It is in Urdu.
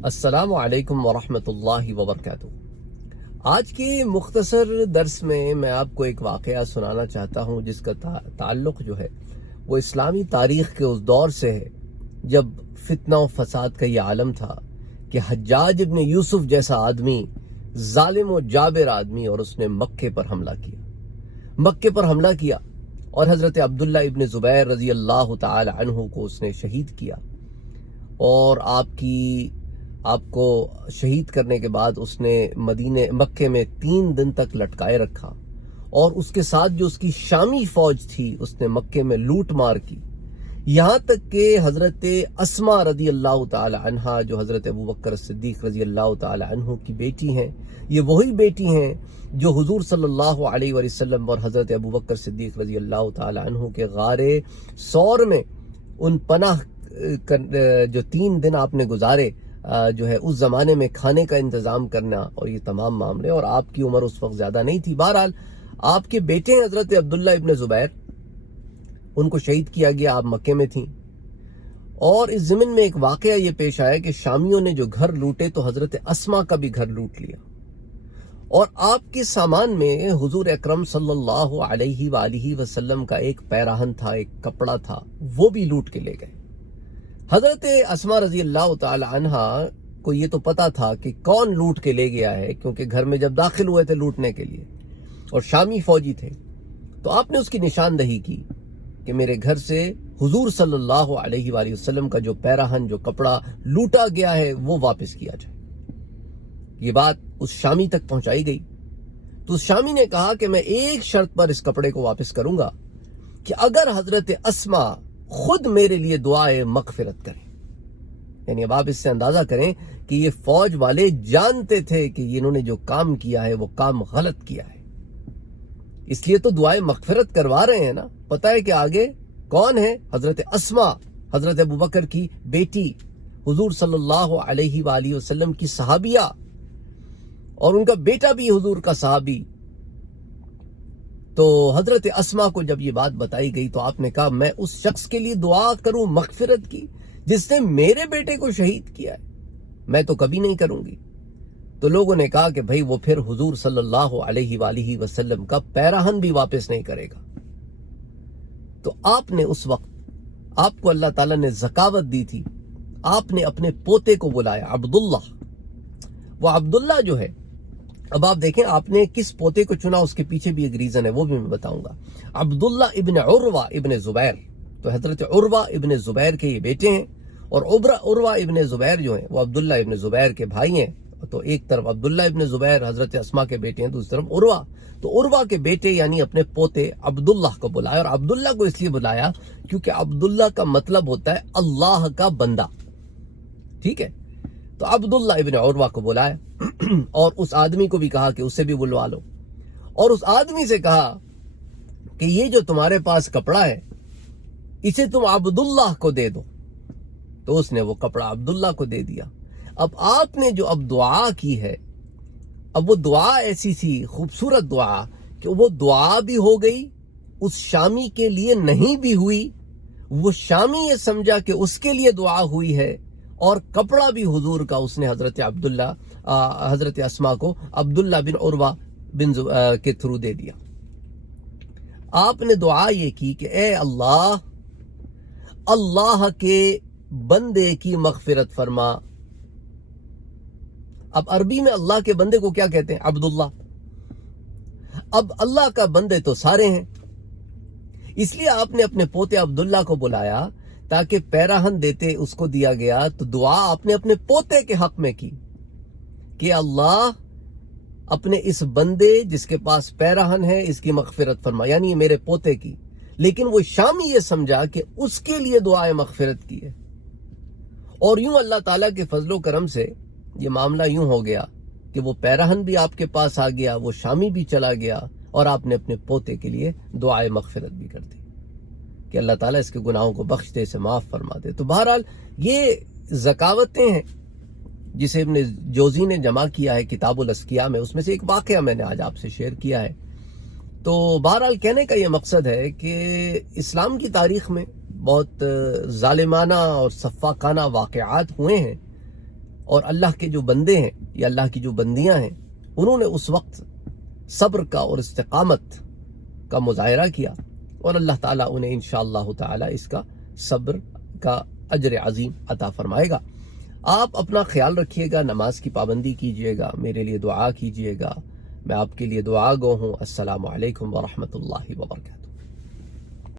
السلام علیکم ورحمۃ اللہ وبرکاتہ۔ آج کے مختصر درس میں آپ کو ایک واقعہ سنانا چاہتا ہوں جس کا تعلق جو ہے وہ اسلامی تاریخ کے اس دور سے ہے جب فتنہ و فساد کا یہ عالم تھا کہ حجاج ابن یوسف جیسا آدمی، ظالم و جابر آدمی، اور اس نے مکے پر حملہ کیا اور حضرت عبداللہ ابن زبیر رضی اللہ تعالی عنہ کو اس نے شہید کیا، اور آپ کو شہید کرنے کے بعد اس نے مکے میں 3 دن تک لٹکائے رکھا، اور اس کے ساتھ جو اس کی شامی فوج تھی اس نے مکے میں لوٹ مار کی، یہاں تک کہ حضرت اسما رضی اللہ تعالی عنہ جو حضرت ابوبکر صدیق رضی اللہ تعالی عنہ کی بیٹی ہیں، یہ وہی بیٹی ہیں جو حضور صلی اللہ علیہ وسلم اور حضرت ابوبکر صدیق رضی اللہ تعالی عنہ کے غار ثور میں ان پناہ جو 3 دن آپ نے گزارے، جو ہے اس زمانے میں کھانے کا انتظام کرنا اور یہ تمام معاملے، اور آپ کی عمر اس وقت زیادہ نہیں تھی۔ بہرحال آپ کے بیٹے حضرت عبداللہ ابن زبیر، ان کو شہید کیا گیا، آپ مکے میں تھیں، اور اس ضمن میں ایک واقعہ یہ پیش آیا کہ شامیوں نے جو گھر لوٹے تو حضرت اسما کا بھی گھر لوٹ لیا، اور آپ کے سامان میں حضور اکرم صلی اللہ علیہ وآلہ وسلم کا ایک پیراہن تھا، ایک کپڑا تھا، وہ بھی لوٹ کے لے گئے۔ حضرت اسما رضی اللہ تعالی عنہ کو یہ تو پتا تھا کہ کون لوٹ کے لے گیا ہے، کیونکہ گھر میں جب داخل ہوئے تھے لوٹنے کے لیے اور شامی فوجی تھے، تو آپ نے اس کی نشاندہی کی کہ میرے گھر سے حضور صلی اللہ علیہ وآلہ وسلم کا جو پیراہن، جو کپڑا لوٹا گیا ہے وہ واپس کیا جائے۔ یہ بات اس شامی تک پہنچائی گئی تو اس شامی نے کہا کہ میں ایک شرط پر اس کپڑے کو واپس کروں گا کہ اگر حضرت اسما خود میرے لیے دعائے مغفرت کریں۔ یعنی اب آپ اس سے اندازہ کریں کہ یہ فوج والے جانتے تھے کہ انہوں نے جو کام کیا ہے وہ کام غلط کیا ہے، اس لیے تو دعائے مغفرت کروا رہے ہیں نا۔ پتہ ہے کہ آگے کون ہے؟ حضرت اسما، حضرت ابوبکر کی بیٹی، حضور صلی اللہ علیہ وآلہ وسلم کی صحابیہ، اور ان کا بیٹا بھی حضور کا صحابی۔ تو حضرت اسما کو جب یہ بات بتائی گئی تو آپ نے کہا میں اس شخص کے لیے دعا کروں مغفرت کی جس نے میرے بیٹے کو شہید کیا ہے؟ میں تو کبھی نہیں کروں گی۔ تو لوگوں نے کہا کہ بھئی وہ پھر حضور صلی اللہ علیہ وآلہ وسلم کا پیراہن بھی واپس نہیں کرے گا۔ تو آپ نے اس وقت، آپ کو اللہ تعالیٰ نے ذکاوت دی تھی، آپ نے اپنے پوتے کو بلایا، عبداللہ۔ وہ عبداللہ جو ہے، اب آپ دیکھیں آپ نے کس پوتے کو چنا، اس کے پیچھے بھی ایک ریزن ہے، وہ بھی میں بتاؤں گا۔ عبداللہ ابن عروہ ابن زبیر، تو حضرت عروہ ابن زبیر کے یہ بیٹے ہیں، اور عروہ ابن زبیر جو ہیں وہ عبداللہ ابن زبیر کے بھائی ہیں۔ تو ایک طرف عبداللہ ابن زبیر حضرت اسما کے بیٹے ہیں، دوسری طرف عروہ۔ تو عروہ کے بیٹے یعنی اپنے پوتے عبداللہ کو بلایا، اور عبداللہ کو اس لیے بلایا کیونکہ عبداللہ کا مطلب ہوتا ہے اللہ کا بندہ، ٹھیک ہے؟ تو عبداللہ ابن عروہ کو بلایا، اور اس آدمی کو بھی کہا کہ اسے بھی بلوا لو، اور اس آدمی سے کہا کہ یہ جو تمہارے پاس کپڑا ہے اسے تم عبداللہ کو دے دو۔ تو اس نے وہ کپڑا عبداللہ کو دے دیا۔ اب آپ نے جو اب دعا کی ہے، اب وہ دعا ایسی تھی، خوبصورت دعا، کہ وہ دعا بھی ہو گئی، اس شامی کے لیے نہیں بھی ہوئی، وہ شامی یہ سمجھا کہ اس کے لیے دعا ہوئی ہے، اور کپڑا بھی حضور کا اس نے حضرت اسما کو عبداللہ بن عروہ کے تھرو دے دیا۔ آپ نے دعا یہ کی کہ اے اللہ، اللہ کے بندے کی مغفرت فرما۔ اب عربی میں اللہ کے بندے کو کیا کہتے ہیں؟ عبداللہ۔ اب اللہ کا بندے تو سارے ہیں، اس لیے آپ نے اپنے پوتے عبداللہ کو بلایا تاکہ پیراہن دیتے اس کو دیا گیا، تو دعا آپ نے اپنے پوتے کے حق میں کی کہ اللہ اپنے اس بندے جس کے پاس پیراہن ہے اس کی مغفرت فرما، یعنی میرے پوتے کی۔ لیکن وہ شامی یہ سمجھا کہ اس کے لیے دعائے مغفرت کی ہے، اور یوں اللہ تعالیٰ کے فضل و کرم سے یہ معاملہ یوں ہو گیا کہ وہ پیراہن بھی آپ کے پاس آ گیا، وہ شامی بھی چلا گیا، اور آپ نے اپنے پوتے کے لیے دعائے مغفرت بھی کر دی کہ اللہ تعالیٰ اس کے گناہوں کو بخش دے، اسے معاف فرما دے۔ تو بہرحال یہ ذکاوتیں ہیں جسے ابن جوزی نے جمع کیا ہے کتاب الاسقیاء میں، اس میں سے ایک واقعہ میں نے آج آپ سے شیئر کیا ہے۔ تو بہرحال کہنے کا یہ مقصد ہے کہ اسلام کی تاریخ میں بہت ظالمانہ اور سفاکانہ واقعات ہوئے ہیں، اور اللہ کے جو بندے ہیں یا اللہ کی جو بندیاں ہیں انہوں نے اس وقت صبر کا اور استقامت کا مظاہرہ کیا، اور اللہ تعالیٰ انہیں انشاءاللہ تعالیٰ اس کا صبر کا اجر عظیم عطا فرمائے گا۔ آپ اپنا خیال رکھیے گا، نماز کی پابندی کیجیے گا، میرے لیے دعا کیجیے گا، میں آپ کے لیے دعا گو ہوں۔ السلام علیکم ورحمۃ اللہ وبرکاتہ۔